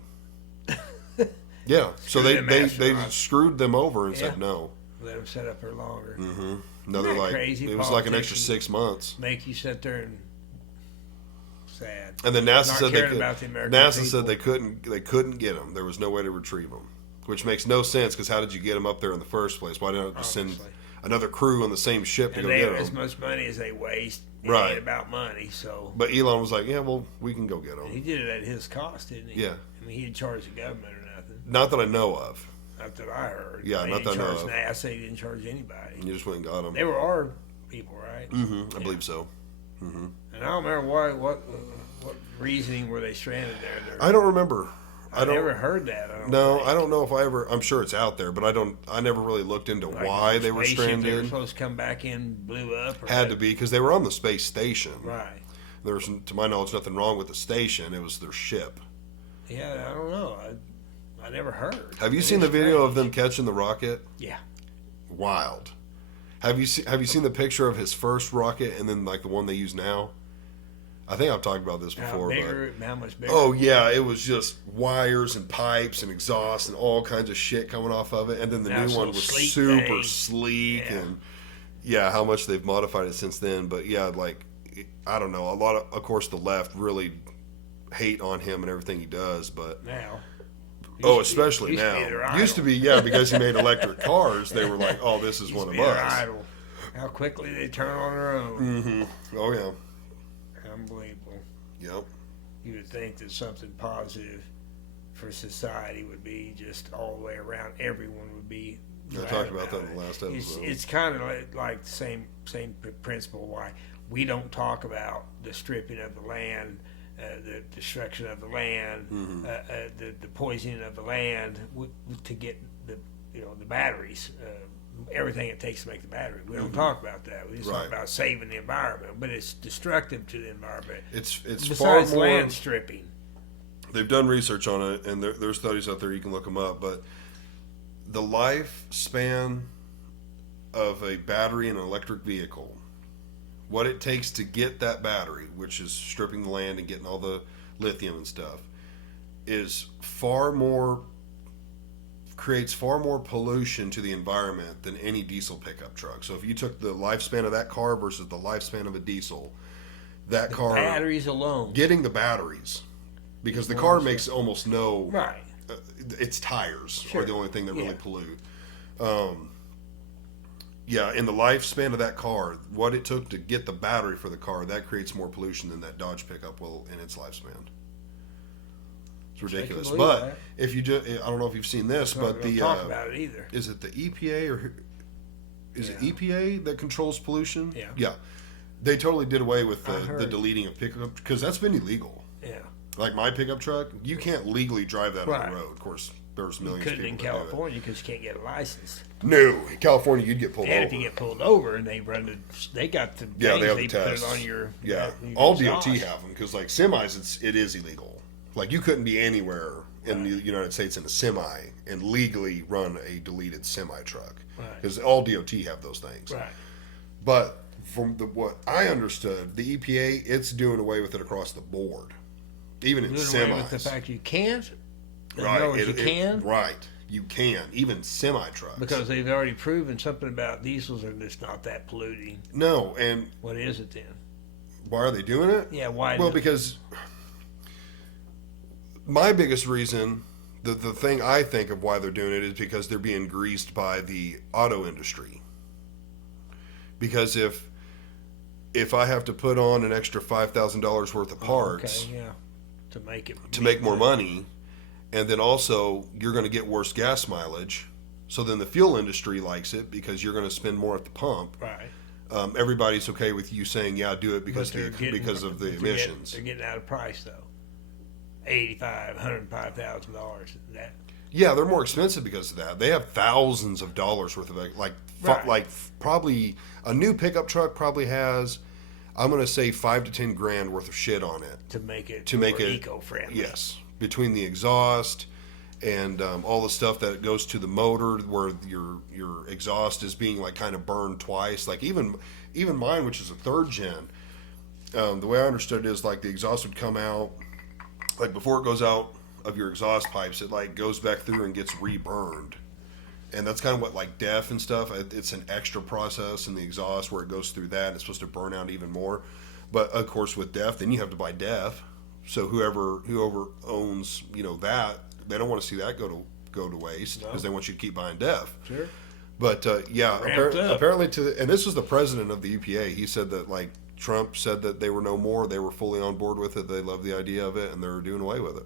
Yeah, so Screw they them they astronauts. screwed them over and said Yeah. no. Let them set up there longer. Another Isn't that like crazy? it was like an extra Politicians 6 months. Make you sit there and sad. And then NASA Not said they caring could, about the American NASA people. said they couldn't get them. There was no way to retrieve them, which makes no sense because how did you get them up there in the first place? Why didn't I just send Obviously. another crew on the same ship to And go they get have as them? much money as they waste. It Right. ain't about money. So But Elon was like, yeah, well, we can go get he them. did it at his cost, didn't he? Yeah. I mean, he didn't charge the government or nothing. Not that I know of. Not that I heard. Yeah, He not didn't that I know charge of. NASA. He didn't charge anybody. You just went and got them. They were our people, right? I believe so. And I don't remember what reasoning were they stranded there. I don't remember. I never heard that. I I don't know if I ever. I'm sure it's out there, but I never really looked into why they were They were stranded. supposed to come back in, blew up. Or Had to be because they were on the space station. Right. There was, to my knowledge, nothing wrong with the station. It was their ship. Yeah, I don't know. I never heard. Have you It seen is the video of strange. them catching the rocket? Yeah. Wild. Have you seen the picture of his first rocket and then like the one they use now? I think I've talked about this How before. bigger? How much But, bigger? oh yeah, it was just wires and pipes and exhaust and all kinds of shit coming off of it. And then the Now new it's a one little was sleek super thing. sleek Yeah. and yeah, how much they've modified it since then. But yeah, like I don't know. A lot of course, the left really hate on him and everything he does, but. Now. Oh, Used to be- especially used to be now. their Used to idol. be, yeah, because he made electric cars. They were like, "Oh, this is Used one to of be their us." idol. How quickly they turn on their own. Oh yeah, Unbelievable. yep. You would think that something positive for society would be just all the way around. Everyone would be. I glad talked about that it. in the last It's, episode. it's kind of like the same principle. Why we don't talk about the stripping of the land, the destruction of the land, Mm-hmm. the poisoning of the land to get the the batteries. Everything it takes to make the battery. We don't talk about that. We just Right. talk about saving the environment, but it's destructive to the environment. It's far Besides more. land stripping. They've done research on it, and there's studies out there. You can look them up. But the lifespan of a battery in an electric vehicle, what it takes to get that battery, which is stripping the land and getting all the lithium and stuff, is creates far more pollution to the environment than any diesel pickup truck. So if you took the lifespan of that car versus the lifespan of a diesel, that car Batteries alone. getting the batteries, because the car makes almost no Right. its tires Sure. are the only thing that really Yeah. pollute. Yeah, in the lifespan of that car, what it took to get the battery for the car, that creates more pollution than that Dodge pickup will in its lifespan. It's ridiculous. believe But that. if you just, I don't know if you've seen this, We but don't the talk about it either. is it the EPA or is it Yeah. EPA that controls pollution? Yeah. Yeah. They totally did away with I the heard. deleting of pickup because that's been illegal. Yeah. Like my pickup truck, you can't legally drive that on Right. the road. Of course, there's millions Couldn't of in people that do it. California because you can't get a license. No, in California, you'd get pulled And over. if you get pulled over and they they got the Yeah, things, they have the put tests. it on your Yeah, your all exhaust. DOT have them because like semis, it is illegal. Like you couldn't be anywhere in the United States in a semi and legally run a deleted semi truck Right. because all DOT have those things. Right. But from what I understood, the EPA it's doing away with it across the board, even in Doing semis. away with the fact you can't. In Right, other words, you can right, you can even semi trucks because they've already proven something about diesels are just not that polluting. no. And What is it then? why are they doing it? Yeah. Why? Well, because my biggest reason, the thing I think of why they're doing it is because they're being greased by the auto industry. Because if I have to put on an extra $5,000 worth of parts Okay, yeah. To make it to make more money, and then also you're going to get worse gas mileage, so then the fuel industry likes it because you're going to spend more at the pump. Right. everybody's okay with you saying, yeah, do it because because of the emissions. They're getting out of price though. $105,000. That. Yeah, they're more expensive because of that. They have thousands of dollars worth of probably a new pickup truck probably has, I'm going to say $5,000 to $10,000 worth of shit on it to make it eco-friendly. Yes, between the exhaust and all the stuff that goes to the motor, where your exhaust is being like kind of burned twice. Like even mine, which is a third gen, the way I understood it is like the exhaust would come out, like before it goes out of your exhaust pipes, it like goes back through and gets reburned. And that's kind of what like DEF and stuff, it's an extra process in the exhaust where it goes through that. It's supposed to burn out even more. But of course with DEF, then you have to buy DEF. So whoever owns, that, they don't want to see that go to waste, because they want you to keep buying DEF. Sure. But apparently and this was the president of the EPA. He said that like Trump said that they were no more. They were fully on board with it. They loved the idea of it, and they're doing away with it.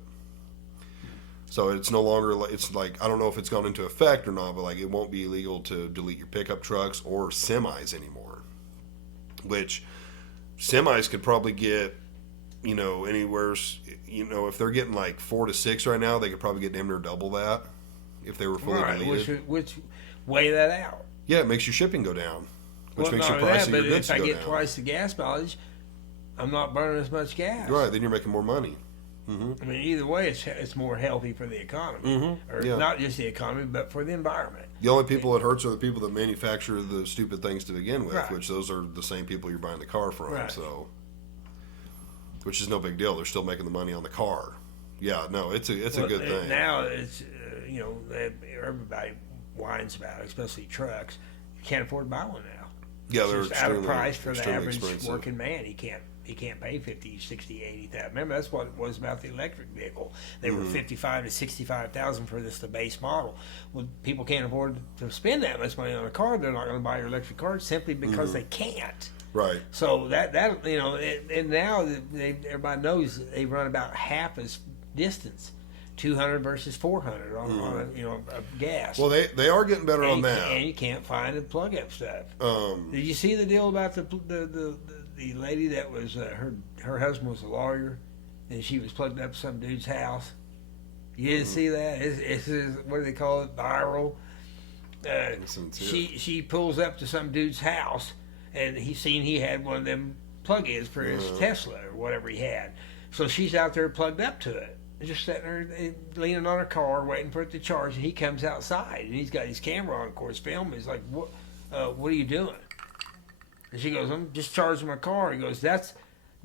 So it's no longer, it's like, I don't know if it's gone into effect or not, but like it won't be illegal to delete your pickup trucks or semis anymore. Which semis could probably get, anywhere, if they're getting like 4 to 6 right now, they could probably get damn near double that if they were fully deleted. Which weigh that out. Yeah, it makes your shipping go down, which makes your price of your goods go down. But if I get twice the gas mileage, I'm not burning as much gas. Right, then you're making more money. Mm-hmm. I mean, either way, it's more healthy for the economy, or not just the economy, but for the environment. The only people it hurts are the people that manufacture the stupid things to begin with, which those are the same people you're buying the car from. Right. So, which is no big deal. They're still making the money on the car. Yeah, no, it's a good thing. Now it's everybody whines about it, especially trucks. You can't afford to buy one now. Yeah, they're out of price for the average expensive. Working man. He can't pay 50, 60, 80,000. Remember, that's what it was about the electric vehicle. They were 55 to 65,000 for the base model. Well, people can't afford to spend that much money on a car. They're not going to buy your electric car simply because they can't. Right. So that and now everybody knows they run about half as distance. 200 versus 400 on a gas. Well, they are getting better on that. And you can't find the plug-up stuff. Did you see the deal about the lady that was her husband was a lawyer, and she was plugged up to some dude's house? You didn't see that? It's what do they call it? Viral. She pulls up to some dude's house, and he had one of them plug-ins for his Tesla or whatever he had. So she's out there plugged up to it, just sitting there leaning on her car, waiting for it to charge. And he comes outside, and he's got his camera on, of course, filming. He's like, "What are you doing?" And she goes, "I'm just charging my car." He goes,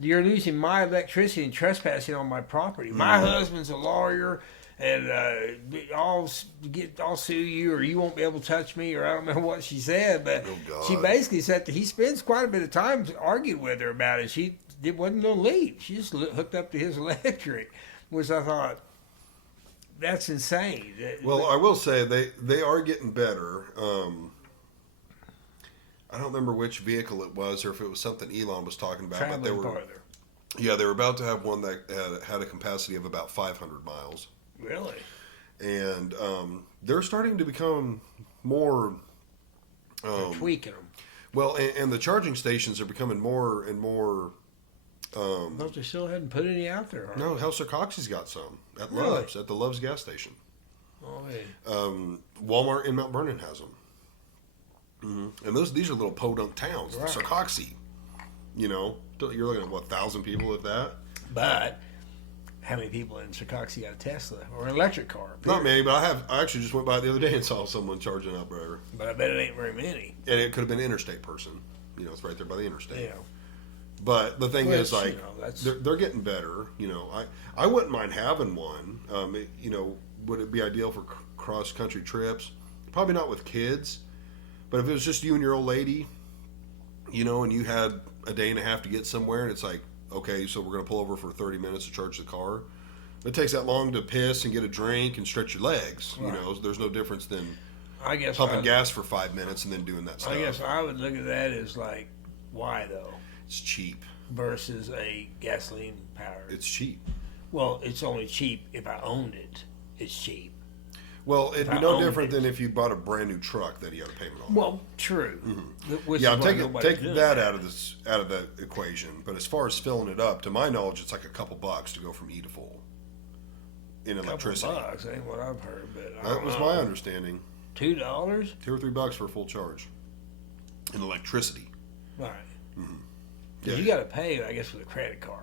"You're losing my electricity and trespassing on my property. My husband's a lawyer, and I'll sue you, or you won't be able to touch me," or I don't know what she said, but she basically said that he spends quite a bit of time arguing with her about it. She wasn't going to leave. She just hooked up to his electric, which I thought, that's insane. Well, I will say they are getting better. I don't remember which vehicle it was, or if it was something Elon was talking about. Traveling but they were farther. Yeah, they were about to have one that had a capacity of about 500 miles. Really? And they're starting to become more. They're tweaking them. Well, and the charging stations are becoming more and more. But they still hadn't put any out there. No, House of Coxey's got some at Love's, at the Love's gas station. Oh, yeah. Walmart in Mount Vernon has them. Mm-hmm. And these are little podunk towns. Right. Sarcoxy, you're looking at 1,000 people at that. But how many people in Sarcoxy got a Tesla or an electric car? Not many, but I actually just went by the other day and saw someone charging up there. But I bet it ain't very many. And it could have been an interstate person. It's right there by the interstate. Yeah. But the thing is, like, they're getting better. I wouldn't mind having one. Would it be ideal for cross country trips? Probably not with kids. But if it was just you and your old lady, and you had a day and a half to get somewhere, and it's like, okay, so we're going to pull over for 30 minutes to charge the car. It takes that long to piss and get a drink and stretch your legs. Right. There's no difference than pumping gas for 5 minutes and then doing that stuff. I guess I would look at that as like, why though? It's cheap. Versus a gasoline powered. It's cheap. Well, it's only cheap if I owned it. It's cheap. Well, it'd be I no owned different it. than if you bought a brand new truck that you had a payment on. Well, true. Which Yeah, is why take nobody's doing that out of the equation. But as far as filling it up, to my knowledge, it's like a couple bucks to go from E to full in electricity. $2 ain't what I've heard, but I That don't was know. my understanding. $2, $2 or $3 for a full charge in electricity. right? Yeah. You got to pay, I guess, with a credit card.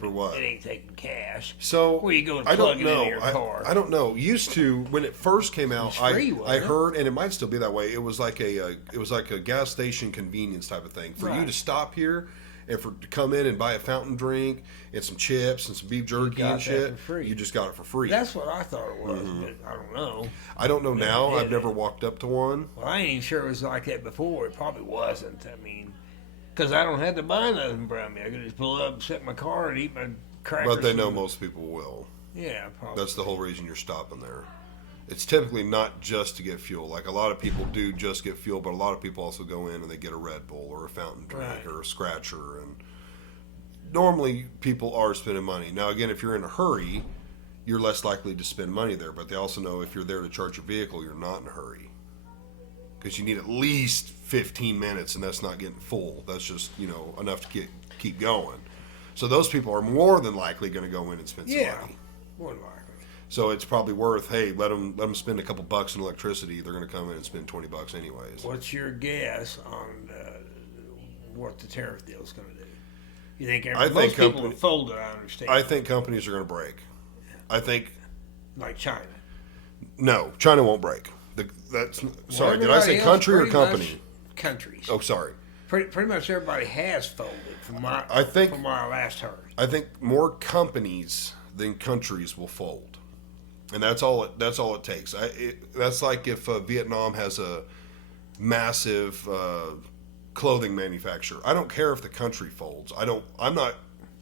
For what? It ain't taking cash. So Where you go and I plug don't it know. into your car. I don't know. Used to when it first came out, It's free, wasn't I it? heard, and it might still be that way. It was like a gas station convenience type of thing for you Right. to stop here and to come in and buy a fountain drink and some chips and some beef jerky got and that shit. for free. You just got it for free. That's what I thought it was, but I don't know. I don't know now. did I've it. never walked up to one. Well, I ain't even sure it was like that before. It probably wasn't. I mean, because I don't have to buy nothing from me. I could just pull up, sit in my car, and eat my crackers. But they know and- most people will. Yeah, probably. That's the whole reason you're stopping there. It's typically not just to get fuel. Like a lot of people do just get fuel, but a lot of people also go in and they get a Red Bull or a fountain drink Right. or a scratcher. And normally people are spending money. Now, again, if you're in a hurry, you're less likely to spend money there. But they also know if you're there to charge your vehicle, you're not in a hurry. Because you need at least 15 minutes, and that's not getting full. That's just, enough to keep going. So those people are more than likely going to go in and spend some Yeah. money. More than likely. So it's probably worth, hey, let them spend a couple bucks in electricity. They're going to come in and spend $20 anyways. What's your guess on what the tariff deal is going to do? You think most people have folded? I understand. I think companies are going to break. I think like China. no, China won't break. Sorry, did I say Everybody else country or pretty company? much Countries. Oh, sorry. Pretty much everybody has folded from what I think- from what I last heard. I think more companies than countries will fold, and that's all it takes. That's like if Vietnam has a massive clothing manufacturer. I don't care if the country folds. I'm not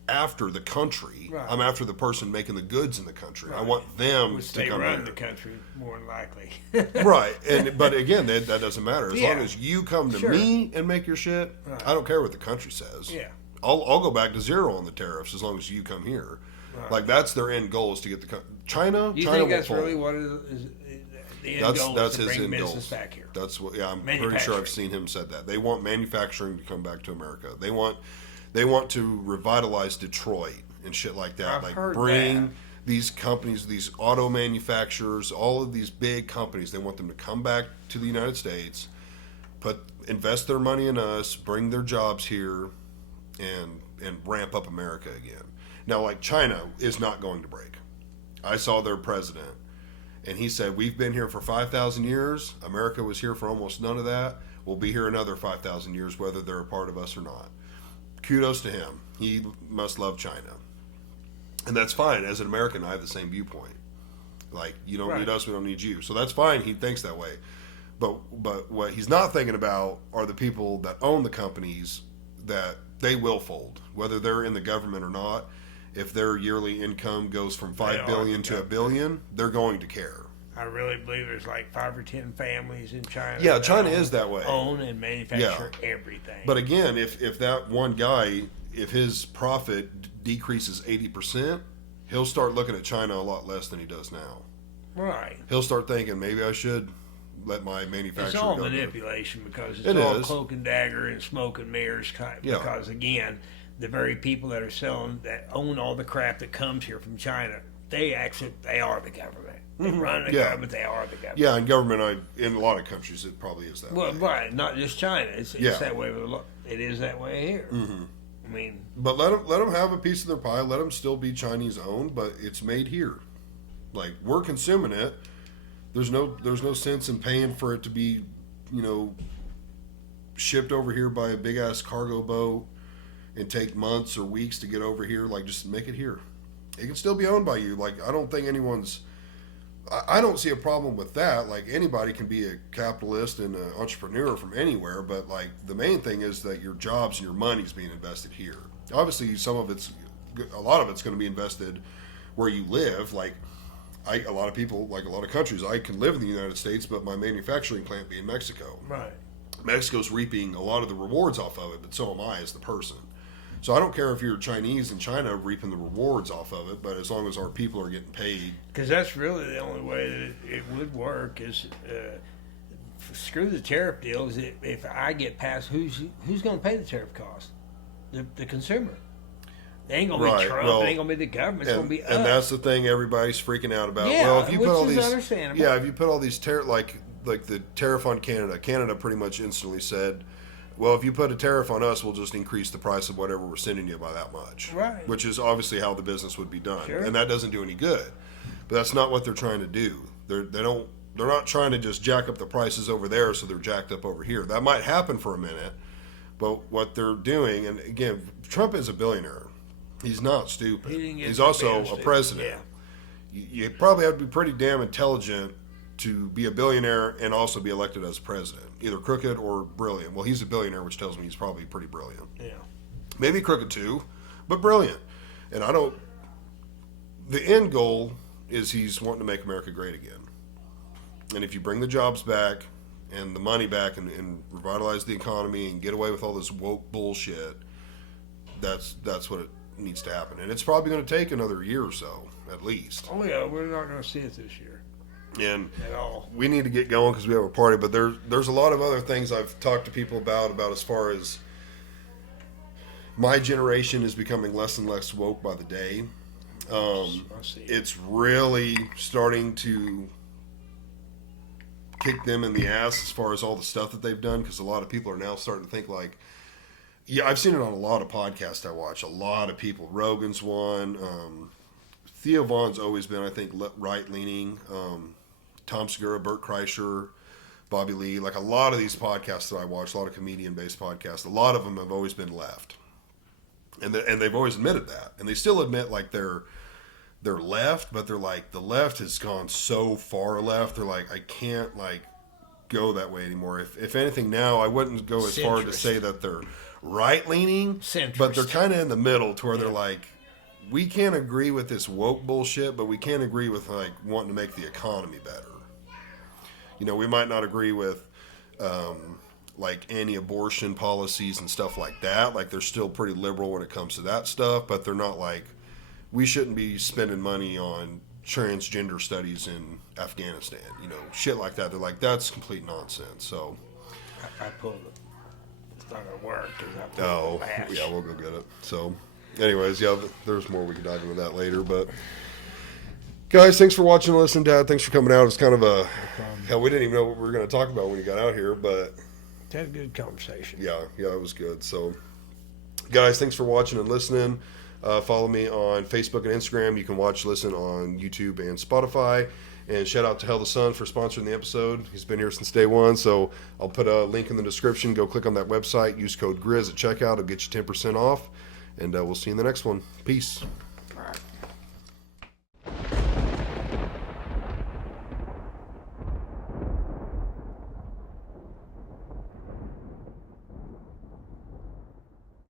after the country. Right. I'm after the person making the goods in the country. I want them Which to they come run here. the country more than likely. Right, but again, that doesn't matter as Yeah. long as you come to Sure. me and make your shit. Right. I don't care what the country says. Yeah. I'll go back to zero on the tariffs as long as you come here. Right. Like that's their end goal is to get the China. You China think will that's fold. really what is the end That's goal that's is to his bring end business goals. back here? That's what. Yeah, I'm pretty sure Manufacturing. I've seen him said that. They want manufacturing to come back to America. They want to revitalize Detroit and shit like that. I've like heard bring that. these companies, these auto manufacturers, all of these big companies. They want them to come back to the United States, invest their money in us, bring their jobs here, and ramp up America again. Now, like China is not going to break. I saw their president, and he said, "We've been here for 5,000 years. America was here for almost none of that. We'll be here another 5,000 years, whether they're a part of us or not." Kudos to him. He must love China, and that's fine. As an American, I have the same viewpoint. Like, you don't Right. need us, we don't need you. So that's fine. He thinks that way. But what he's not thinking about are the people that own the companies that they will fold, whether they're in the government or not. If their yearly income goes from They $5 are billion the to $1 billion, they're going to care. I really believe there's like 5 or 10 families in China. Yeah, that China own- is that way. Own and manufacture everything. But again, if that one guy, if his profit decreases 80%, he'll start looking at China a lot less than he does now. right. He'll start thinking, maybe I should let my It's manufacturer all go there. manipulation because it's It all is. cloak and dagger and smoke and mirrors. Yeah. Because again, the very people that are selling, that own all the crap that comes here from China, they are the government. They run the Yeah. government. They are the government. Yeah, and government, in a lot of countries, it probably is that Well, way. right. Not just China. It's Yeah. that way. It is that way here. Mm-hmm. I mean, But let them have a piece of their pie. Let them still be Chinese owned, but it's made here. Like, we're consuming it. There's no sense in paying for it to be, shipped over here by a big ass cargo boat and take months or weeks to get over here. Like, just make it here. It can still be owned by you. Like, I don't think I don't see a problem with that. Like, anybody can be a capitalist and an entrepreneur from anywhere, but like the main thing is that your jobs and your money's being invested here. Obviously, a lot of it's going to be invested where you live. Like, a lot of people, like a lot of countries, I can live in the United States, but my manufacturing plant be in Mexico. right. Mexico's reaping a lot of the rewards off of it, but so am I as the person. So I don't care if you're Chinese in China reaping the rewards off of it, but as long as our people are getting paid. Because that's really the only way that it would work is screw the tariff deals. If I get past, who's going to pay the tariff cost? The consumer. They ain't going to be Trump. It ain't going to be the government. It's going to be us. And that's the thing everybody's freaking out about. Yeah, well, if you which put all is these, understandable. yeah, if you put all these like the tariff on Canada pretty much instantly said, well, if you put a tariff on us, we'll just increase the price of whatever we're sending you by that much. Right. Which is obviously how the business would be done. Sure. And that doesn't do any good. But that's not what they're trying to do. They're not trying to just jack up the prices over there so they're jacked up over here. That might happen for a minute, but what they're doing, and again, Trump is a billionaire. He's not stupid. He's also a president. Yeah. You probably have to be pretty damn intelligent to be a billionaire and also be elected as president, either crooked or brilliant. Well, he's a billionaire, which tells me he's probably pretty brilliant. Yeah. Maybe crooked too, but brilliant. And the end goal is he's wanting to make America great again. And if you bring the jobs back and the money back and revitalize the economy and get away with all this woke bullshit, that's what it needs to happen. And it's probably going to take another year or so, at least. Oh, yeah, we're not going to see it this year. And at all. We need to get going because we have a party. But there's a lot of other things I've talked to people about as far as my generation is becoming less and less woke by the day. It's really starting to kick them in the ass as far as all the stuff that they've done, because a lot of people are now starting to think like, yeah, I've seen it on a lot of podcasts I watch. A lot of people. Rogan's one. Theo Vaughn's always been, I think, right-leaning. Tom Segura, Bert Kreischer, Bobby Lee. Like a lot of these podcasts that I watch, a lot of comedian-based podcasts, a lot of them have always been left. And they've always admitted that. And they still admit like they're left, but they're like, the left has gone so far left. They're like, I can't like go that way anymore. If anything now, I wouldn't go as far to say that they're right-leaning, but they're kind of in the middle to where they're like, we can't agree with this woke bullshit, but we can't agree with like wanting to make the economy better. You know, we might not agree with like anti-abortion policies and stuff like that. Like they're still pretty liberal when it comes to that stuff, but they're not like, we shouldn't be spending money on transgender studies in Afghanistan. You know, shit like that. They're like, that's complete nonsense. So I pulled it. It's not gonna work. Yeah, we'll go get it. So. Anyways, yeah, there's more. We could dive into that later. But, guys, thanks for watching and listening, Dad. Thanks for coming out. It's kind of hell, we didn't even know what we were going to talk about when you got out here, but... Had a good conversation. Yeah, it was good. So, guys, thanks for watching and listening. Follow me on Facebook and Instagram. You can listen on YouTube and Spotify. And shout out to Hell the Sun for sponsoring the episode. He's been here since day one, so I'll put a link in the description. Go click on that website. Use code GRIZ at checkout. It'll get you 10% off. And we'll see you in the next one. Peace.